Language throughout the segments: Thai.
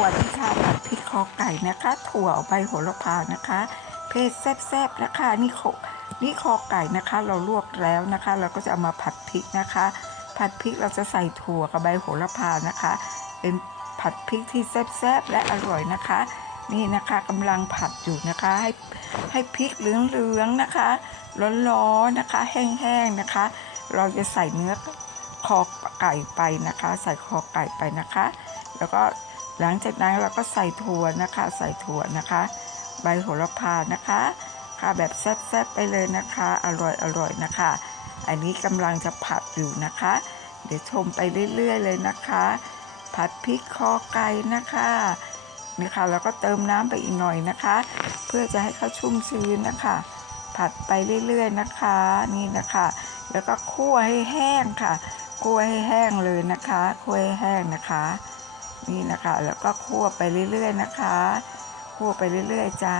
วัสดีค่ะผัดพริกคอไก่นะคะ ถั่วใบโหระพานะคะ เพศแซ่บๆนะคะนี่คนี่คอไก่นะคะ เราลวกแล้วนะคะ เราก็จะเอามาผัดพริกนะคะ ผัดพริกเราจะใส่ถั่วกับใบโหระพานะคะ เป็นผัดพริกที่แซ่บๆและอร่อยนะคะ นี่นะคะกำลังผัดอยู่นะคะ ให้ให้พริกเหลืองๆนะคะร้อนๆนะคะ แห้งๆนะคะ เราจะใส่เนื้อคอไก่ไปนะคะ ใส่คอไก่ไปนะคะ แล้วก็ หลังจากนั้นเราก็ใส่ถั่วนะคะ ใส่ถั่วนะคะ ใบโหระพานะคะ ค่ะแบบแซ่บๆไปเลยนะคะ อร่อยอร่อยนะคะ อันนี้กำลังจะผัดอยู่นะคะ เดี๋ยวชมไปเรื่อยๆเลยนะคะ ผัดพริกคอไก่นะคะนี่ค่ะแล้วก็เติมน้ำไปอีกหน่อยนะคะ เพื่อจะให้เขาชุ่มชื้นนะคะ ผัดไปเรื่อยๆนะคะนี่นะคะ แล้วก็คั่วให้แห้งค่ะคั่วให้แห้งเลยนะคะคั่วให้แห้งนะคะ นี่นะคะ แล้วก็คั่วไปเรื่อยๆนะคะ คั่วไปเรื่อยๆจ้า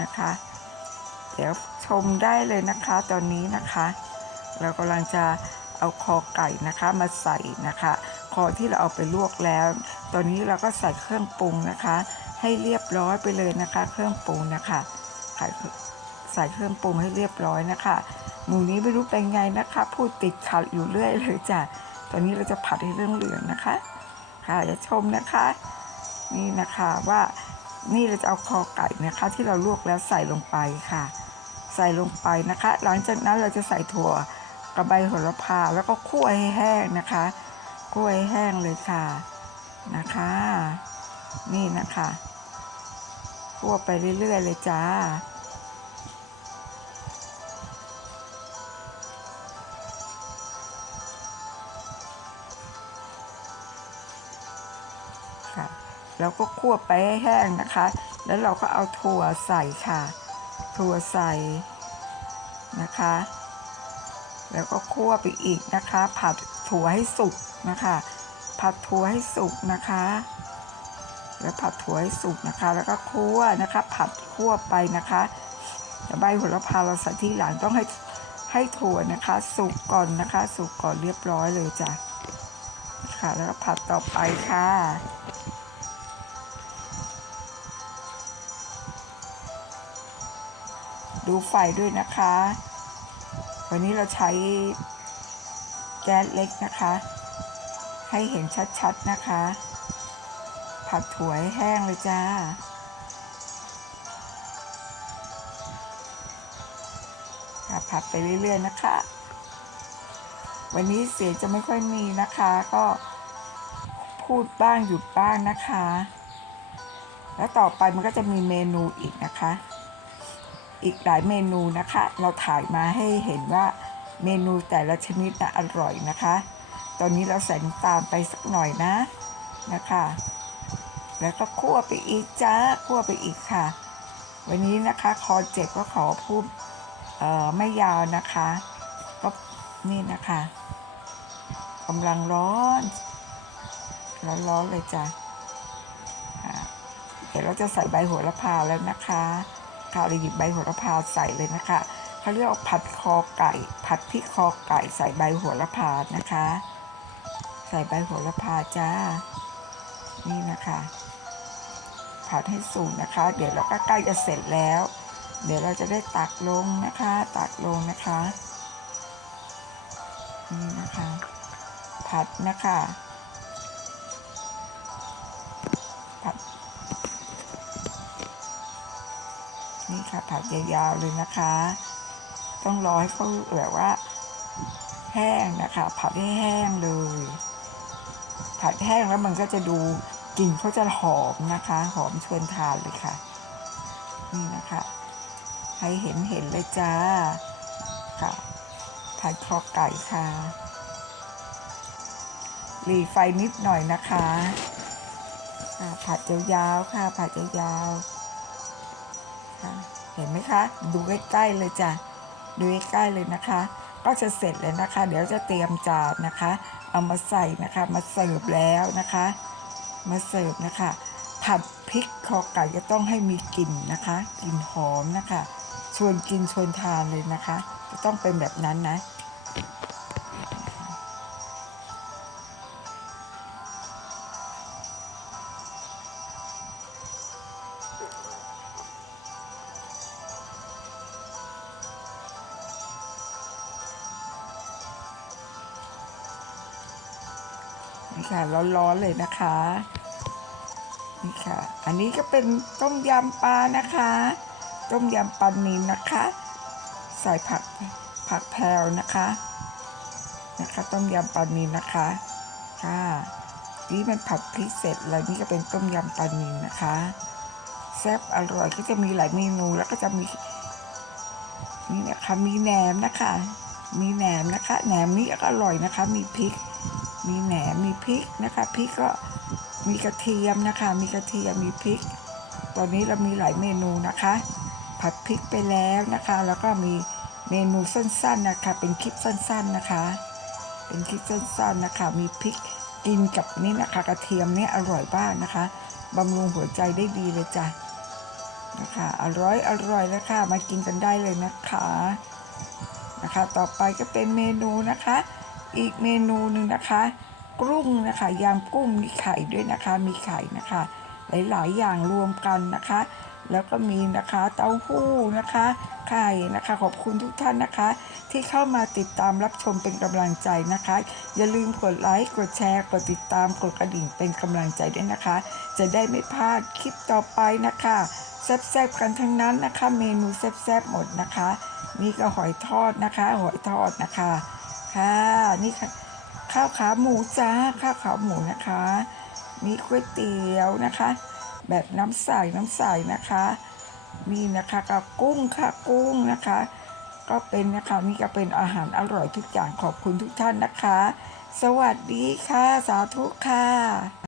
นะคะ เดี๋ยวชมได้เลยนะคะตอนนี้นะคะ เรากำลังจะเอาคอไก่นะคะมาใส่นะคะ คอที่เราเอาไปลวกแล้ว ตอนนี้เราก็ใส่เครื่องปรุงนะคะ ให้เรียบร้อยไปเลยนะคะ เครื่องปรุงนะคะใส่ใส่เครื่องปรุงให้เรียบร้อยนะคะ หมูนี้ไม่รู้เป็นไงนะคะ พูดติดขัดอยู่เรื่อยเลยจ้ะตอนนี้เราจะผัดให้เรื่องเหลืองนะคะ ค่ะจะชมนะคะ นี่นะคะว่านี่เราจะเอาคอไก่นะคะ ที่เราลวกแล้วใส่ลงไปค่ะ ใส่ลงไปนะคะ หลังจากนั้นเราจะใส่ถั่วกระใบโหระพาแล้วก็คั่วให้แห้งนะคะคั่วให้แห้งเลยค่ะนะคะ นี่นะคะคั่วไปเรื่อยๆเลยจ้า แล้วก็คั่วไปให้แห้งนะคะ แล้วเราก็เอาถั่วใส่ค่ะ ถั่วใส่นะคะ แล้วก็คั่วไปอีกนะคะ ผัดถั่วให้สุกนะคะ ผัดถั่วให้สุกนะคะ แล้วผัดถั่วให้สุกนะคะ แล้วก็คั่วนะคะ ผัดคั่วไปนะคะใบโหระพาเราใส่ที่หลังต้องให้ให้ถั่วนะคะ สุกก่อนนะคะ สุกก่อนเรียบร้อยเลยจ้ะค่ะแล้วก็ผัดต่อไปค่ะ ดูไฟด้วยนะคะ วันนี้เราใช้แก๊สเล็กนะคะ ให้เห็นชัดๆนะคะ ผัดถั่วให้แห้งเลยจ้าผัดไปเรื่อย ๆ นะคะ วันนี้เสียงจะไม่ค่อยมีนะคะ ก็พูดบ้างหยุดบ้างนะคะ แล้วต่อไปมันก็จะมีเมนูอีกนะคะ อีกหลายเมนูนะคะ เราถ่ายมาให้เห็นว่าเมนูแต่ละชนิดนะอร่อยนะคะ ตอนนี้เราใส่น้ำตาลไปสักหน่อยนะนะคะ แล้วก็คั่วไปอีกจ้าคั่วไปอีกค่ะ วันนี้นะคะคอเจ็บก็ขอพูดไม่ยาวนะคะก็นี่นะคะกำลังร้อนร้อนๆเลยจ้ะอ่าเดี๋ยวเราจะใส่ใบโหระพาแล้วนะคะ ค่ะเราหยิบใบโหระพาใส่เลยนะคะเขาเรียกว่าผัดคอไก่ ผัดพริกคอไก่ใส่ใบโหระพานะคะ ใส่ใบโหระพาจ้า นี่นะคะ ผัดให้สุกนะคะ เดี๋ยวเราก็ใกล้จะเสร็จแล้ว เดี๋ยวเราจะได้ตักลงนะคะ ตักลงนะคะ นี่นะคะ ผัดนะคะ ค่ะผัดยาวๆเลยนะคะ ต้องรอให้เขาแบบว่า แห้งนะคะ ผัดให้แห้งเลย ผัดแห้งแล้วมันก็จะดูกลิ่นเขาจะหอมนะคะ หอมชวนทานเลยค่ะ นี่นะคะให้เห็นเห็นเลยจ้าค่ะผัดคอไก่ค่ะหลีไฟนิดหน่อยนะคะผัดยาวๆค่ะผัดยาวๆค่ะ เห็นไหมคะ ดูใกล้ๆเลยจ้ะ ดูใกล้ๆเลยนะคะ ก็จะเสร็จเลยนะคะ เดี๋ยวจะเตรียมจานนะคะ เอามาใส่นะคะ มาเสิร์ฟแล้วนะคะ มาเสิร์ฟนะคะ ผัดพริกคอไก่จะต้องให้มีกลิ่นนะคะ กลิ่นหอมนะคะ ชวนกินชวนทานเลยนะคะ จะต้องเป็นแบบนั้นนะ ค่ะร้อนๆเลยนะคะนี่ค่ะ อันนี้ก็เป็นต้มยำปลานะคะ ต้มยำปลานิลนะคะ ใส่ผักผักแพรวนะคะนะคะ ต้มยำปลานิลนะคะค่ะนี่มันผัดพริกเสร็จแล้วนี่ก็เป็นต้มยำปลานิลนะคะแซ่บอร่อยก็จะมีหลายเมนูแล้วก็จะมีนี่นะคะมีแหนมนะคะ มีแหนมนะคะแหนมนี่ก็อร่อยนะคะ มีพริก มีแหนมมีพริกนะคะพริกก็มีกระเทียมนะคะ มีกระเทียมมีพริก ตอนนี้เรามีหลายเมนูนะคะ ผัดพริกไปแล้วนะคะ แล้วก็มีเมนูสั้นๆนะคะ เป็นคลิปสั้นๆนะคะ เป็นคลิปสั้นๆนะคะ มีพริกกินกับนี่นะคะ กระเทียมเนี่ยอร่อยมากนะคะบำรุงหัวใจได้ดีเลยจ้ะนะคะอร่อยอร่อยเลยค่ะมากินกันได้เลยนะคะนะคะ ต่อไปก็เป็นเมนูนะคะ อีกเมนูหนึ่งนะคะ กุ้งนะคะยำกุ้งมีไข่ด้วยนะคะ มีไข่นะคะ หลาย ๆ อย่างรวมกันนะคะ แล้วก็มีนะคะเต้าหู้นะคะ ไข่นะคะ ขอบคุณทุกท่านนะคะ ที่เข้ามาติดตามรับชมเป็นกำลังใจนะคะ อย่าลืมกดไลค์กดแชร์กดติดตามกดกระดิ่งเป็นกำลังใจด้วยนะคะ จะได้ไม่พลาดคลิปต่อไปนะคะแซ่บๆกันทั้งนั้นนะคะ เมนูแซ่บๆหมดนะคะนี่ก็หอยทอดนะคะ หอยทอดนะคะ ค่ะนี่ค่ะข้าวขาหมูจ้าข้าวขาหมูนะคะ มีก๋วยเตี๋ยวนะคะ แบบน้ำใสน้ำใสนะคะ มีนะคะกับกุ้งค่ะกุ้งนะคะ ก็เป็นนะคะนี่ก็เป็นอาหารอร่อยทุกอย่างขอบคุณทุกท่านนะคะ สวัสดีค่ะ สาธุค่ะ